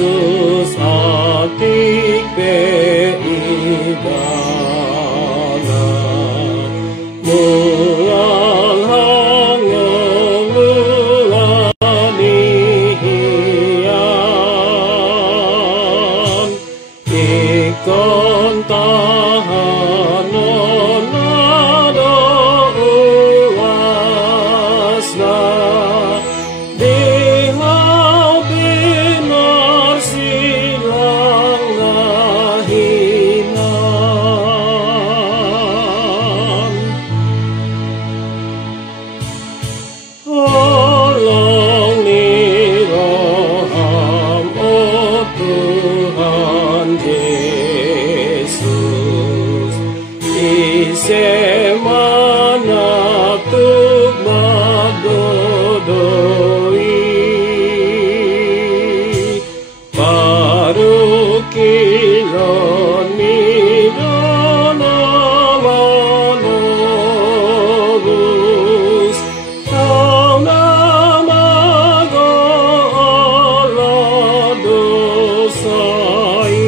Yesus atik beigana mual hangelulanian ikon tahanon ado uasna dihau binar silang ngahinan tolong niroham oh Tuhan Yesus ise manaptuk magdodoi parukilon midona manorus tau namago Allah dosai.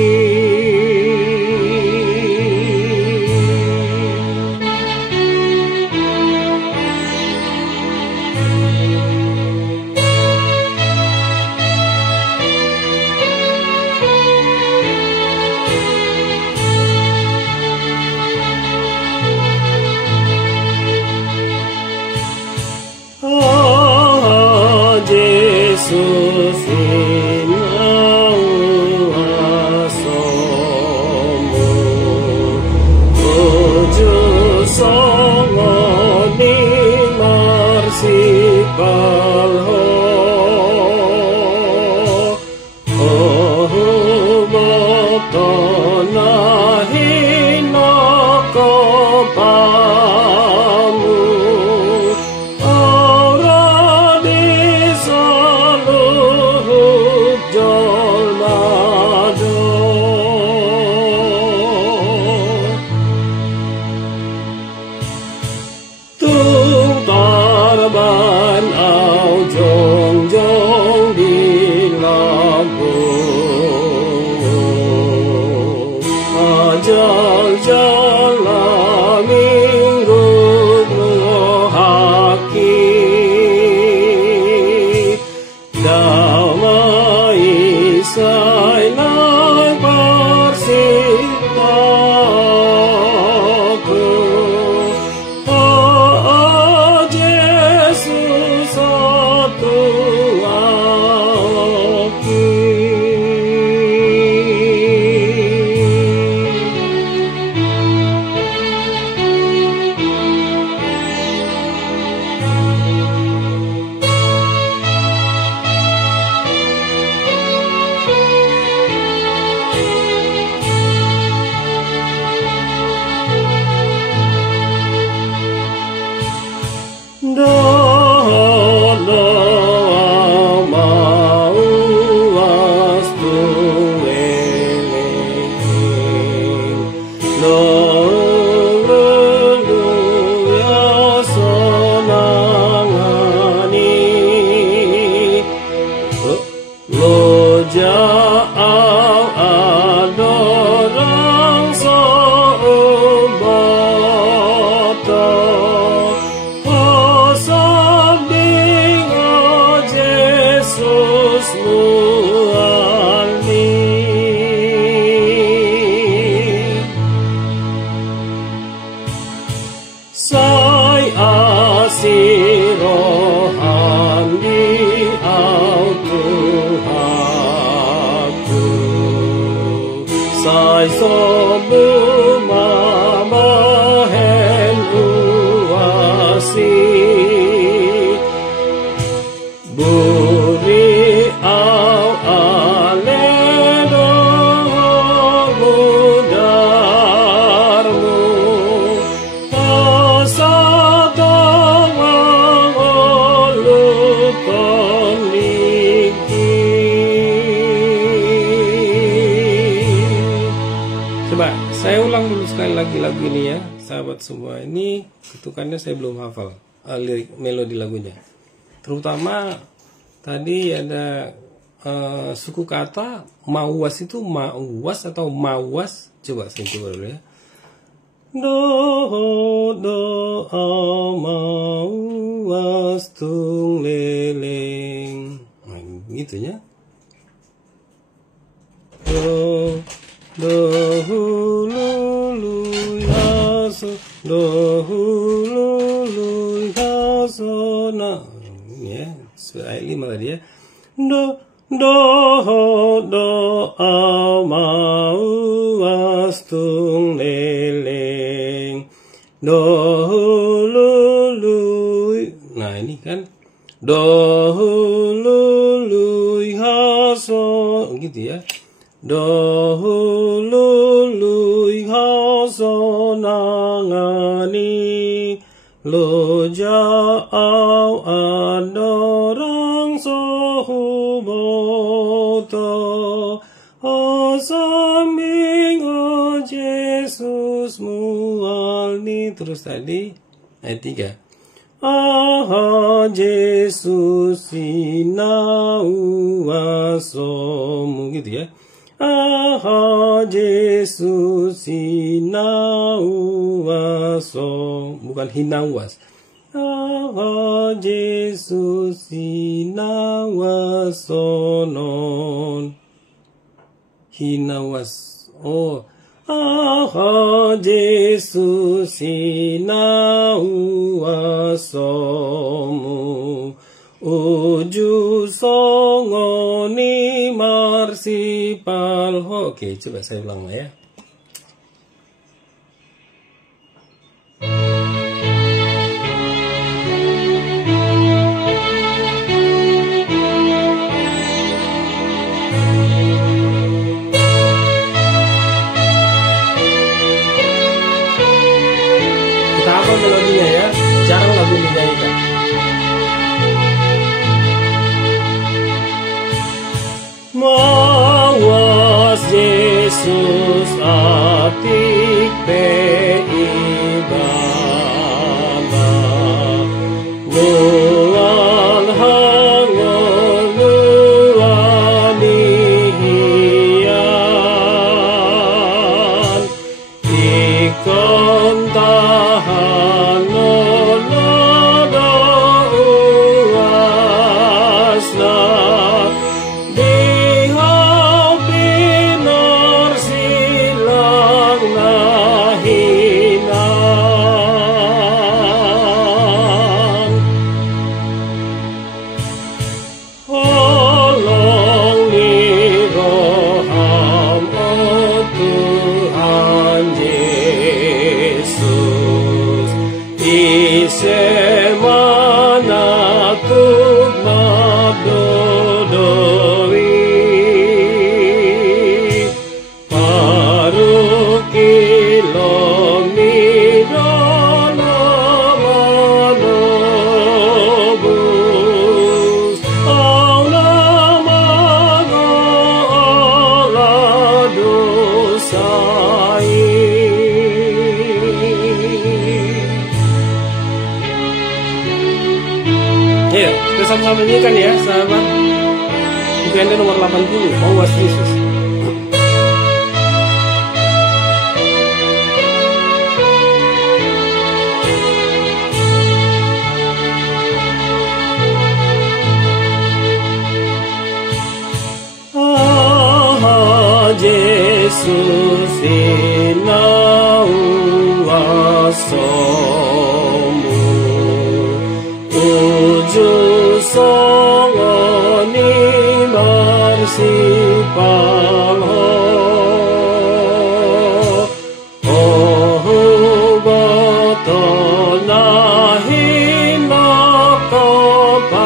Jesus inau asomu ojo songo ni marsipal ho botona hino kopamu tung tarban au jong jong di labung ajal jala minggu haki damai sai nai parsitaku Sai asirohan di au Tuhanku Sai sobu mamahen uasi Buri au aledo budarmu Coba saya ulang dulu sekali lagi lagu ini ya, sahabat semua. Ini ketukannya saya belum hafal, lirik melodi lagunya. Terutama tadi ada suku kata mawas itu mawas atau mawas? Coba saya coba dulu ya. Do mawas tung leleng. Nah, gitu ya. Do hulu yaso nah ini ya ayat 5 tadi ya. Do mawas tung leleng do hulu. Nah ini kan do hulu haso gitu ya. Do hulu haso nangani lo jauh adorang sohuboto asaming o Yesus mualni. Terus tadi ayat 3. Aha Yesus sinau asomu gitu ya. Aha Yesus sinawaso, bukan hinawas. Aha Yesus sinawasonon. Hinawas. Oh. Aha Yesus sinawasomu. Uju songoni marsipal. Oke, coba saya ulang ya. Kita hafal melodinya ya. Jarang lagu dinyanyikan. Mawas Yesus atik peibaba luan hangon luan ihian ikon tahan nolodo uasna kita sama-sama nyanyikan ya sahabat. UKND nomor 80, Mawas Yesus. Ah, Yesus sinau asomu uju songoni marsipal oh boto nahina kapamu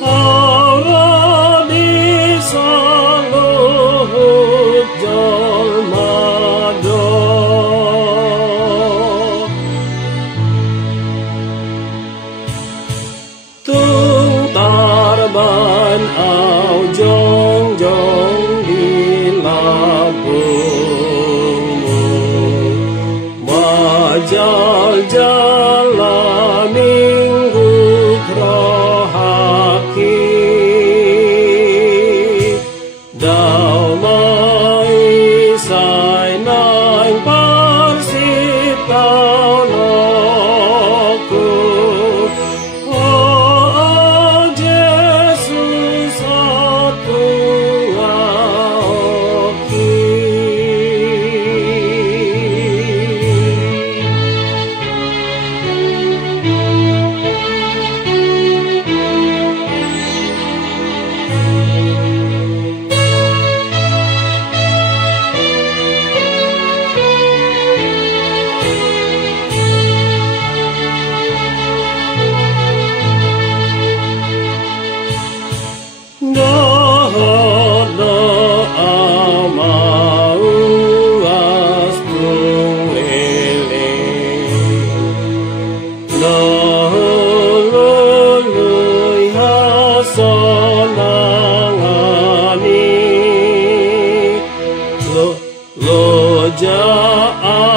Allah disaluhut jolmado. Tung tarban Lo ja'a